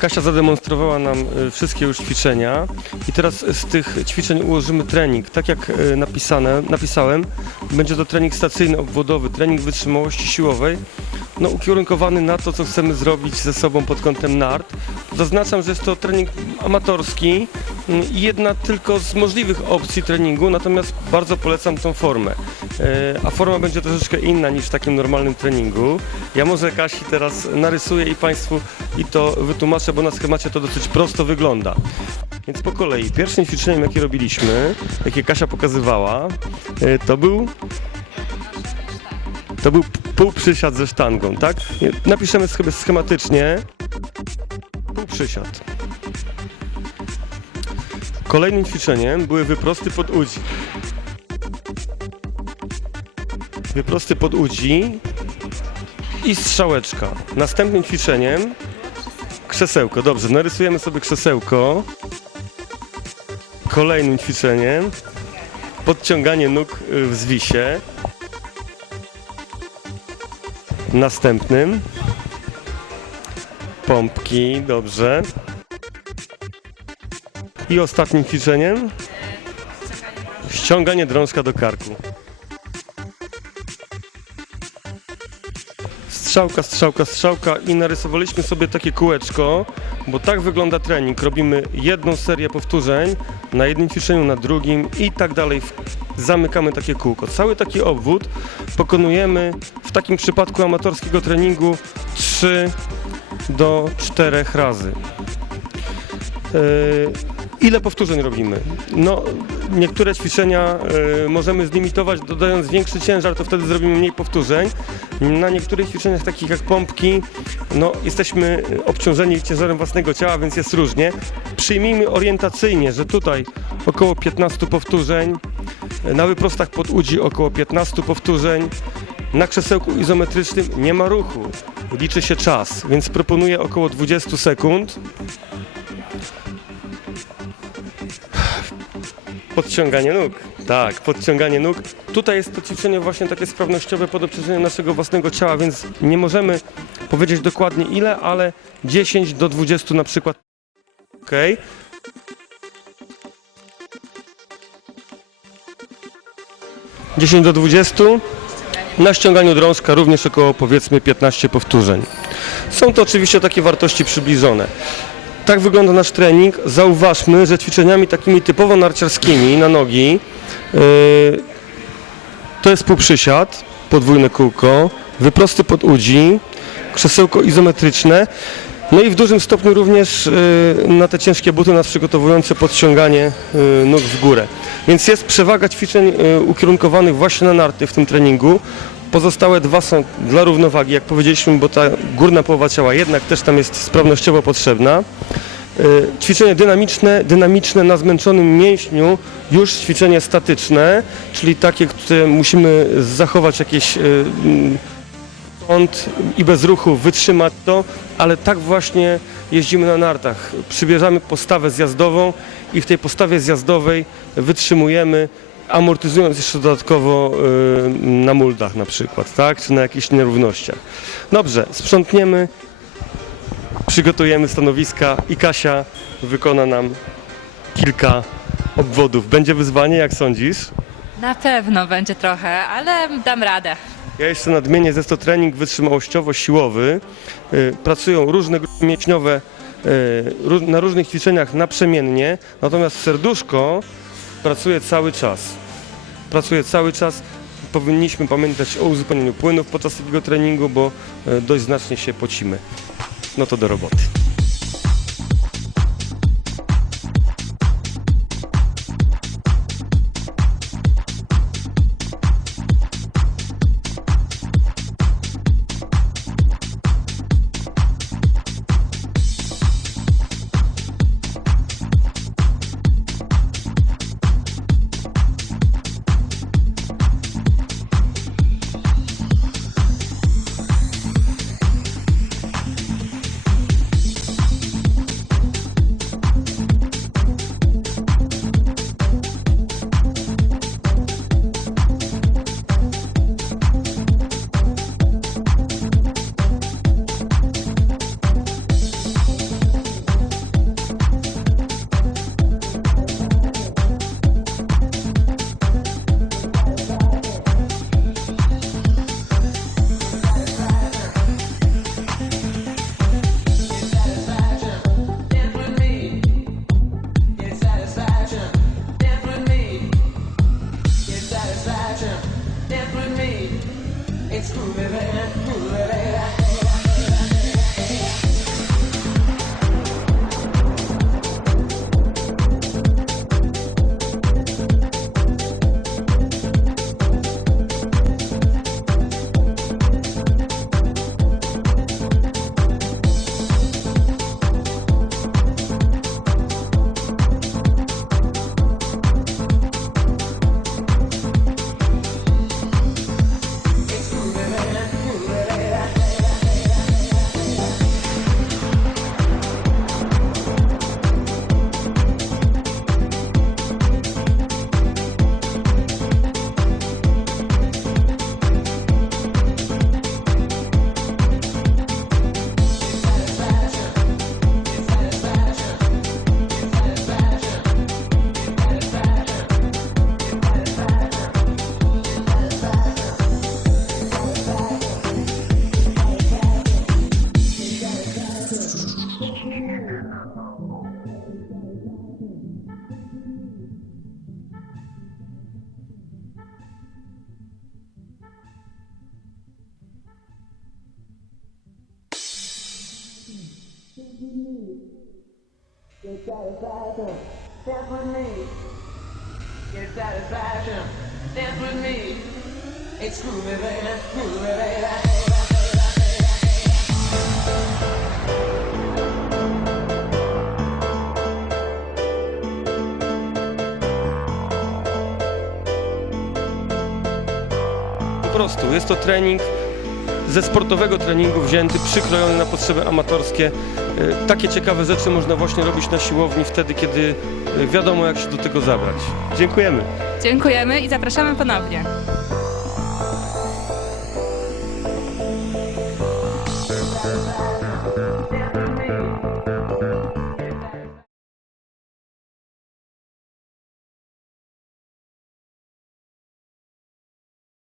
Kasia zademonstrowała nam y, wszystkie już ćwiczenia i teraz z tych ćwiczeń ułożymy trening. Tak jak y, napisane, napisałem, będzie to trening stacyjny, obwodowy, trening wytrzymałości siłowej, no, ukierunkowany na to, co chcemy zrobić ze sobą pod kątem nart. Zaznaczam, że jest to trening amatorski jedna tylko z możliwych opcji treningu, natomiast bardzo polecam tą formę. E, A forma będzie troszeczkę inna niż w takim normalnym treningu. Ja może Kasi teraz narysuję i Państwu i to wytłumaczę, bo na schemacie to dosyć prosto wygląda. Więc po kolei, pierwszym ćwiczeniem jakie robiliśmy, jakie Kasia pokazywała, e, to był to był półprzysiad ze sztangą, tak? Napiszemy schematycznie półprzysiad. Kolejnym ćwiczeniem były wyprosty pod udzi. Wyprosty pod udzi i strzałeczka. Następnym ćwiczeniem krzesełko. Dobrze, narysujemy sobie krzesełko. Kolejnym ćwiczeniem podciąganie nóg y, w zwisie. Następnym pompki, dobrze. I ostatnim ćwiczeniem ściąganie drążka do karku. Strzałka, strzałka, strzałka i narysowaliśmy sobie takie kółeczko, bo tak wygląda trening. Robimy jedną serię powtórzeń na jednym ćwiczeniu, na drugim i tak dalej. Zamykamy takie kółko. Cały taki obwód pokonujemy w takim przypadku amatorskiego treningu 3 do 4 razy. Yy, Ile powtórzeń robimy? No, niektóre ćwiczenia yy, możemy zlimitować, dodając większy ciężar, to wtedy zrobimy mniej powtórzeń. Na niektórych ćwiczeniach, takich jak pompki, no, jesteśmy obciążeni ciężarem własnego ciała, więc jest różnie. Przyjmijmy orientacyjnie, że tutaj około 15 powtórzeń, na wyprostach pod udzi około 15 powtórzeń, na krzesełku izometrycznym nie ma ruchu, liczy się czas, więc proponuję około 20 sekund. Podciąganie nóg. Tak, podciąganie nóg. Tutaj jest to ćwiczenie właśnie takie sprawnościowe pod obciążeniem naszego własnego ciała, więc nie możemy powiedzieć dokładnie ile, ale 10 do 20 na przykład. Ok. Dziesięć do 20. Na ściąganiu drążka również około powiedzmy 15 powtórzeń. Są to oczywiście takie wartości przybliżone. Tak wygląda nasz trening. Zauważmy, że ćwiczeniami takimi typowo narciarskimi na nogi yy, to jest półprzysiad, podwójne kółko, wyprosty pod udzi, krzesełko izometryczne, no i w dużym stopniu również yy, na te ciężkie buty nas przygotowujące podciąganie yy, nóg w górę. Więc jest przewaga ćwiczeń yy, ukierunkowanych właśnie na narty w tym treningu. Pozostałe dwa są dla równowagi, jak powiedzieliśmy, bo ta górna połowa ciała jednak też tam jest sprawnościowo potrzebna. Y, Ćwiczenie dynamiczne, dynamiczne na zmęczonym mięśniu, już ćwiczenie statyczne, czyli takie, które musimy zachować jakieś y, mm, kąt i bez ruchu wytrzymać to, ale tak właśnie jeździmy na nartach. Przybierzamy postawę zjazdową i w tej postawie zjazdowej wytrzymujemy, amortyzując jeszcze dodatkowo y, na muldach na przykład, tak? czy na jakichś nierównościach. Dobrze, sprzątniemy, przygotujemy stanowiska i Kasia wykona nam kilka obwodów. Będzie wyzwanie, jak sądzisz? Na pewno będzie trochę, ale dam radę. Ja jeszcze nadmienię, jest to trening wytrzymałościowo-siłowy. Y, Pracują różne grupy mięśniowe y, na różnych ćwiczeniach naprzemiennie, natomiast serduszko pracuje cały czas. Pracuje cały czas. Powinniśmy pamiętać o uzupełnieniu płynów podczas takiego treningu, bo y, dość znacznie się pocimy. No to do roboty. It's to me. Get satisfaction, dance with me. Get satisfaction, dance with me. It's groovy, baby, groovy, baby. Po prostu jest to trening ze sportowego treningu wzięty, przykrojony na potrzeby amatorskie. E, Takie ciekawe rzeczy można właśnie robić na siłowni wtedy, kiedy e, wiadomo jak się do tego zabrać. Dziękujemy. Dziękujemy i zapraszamy ponownie.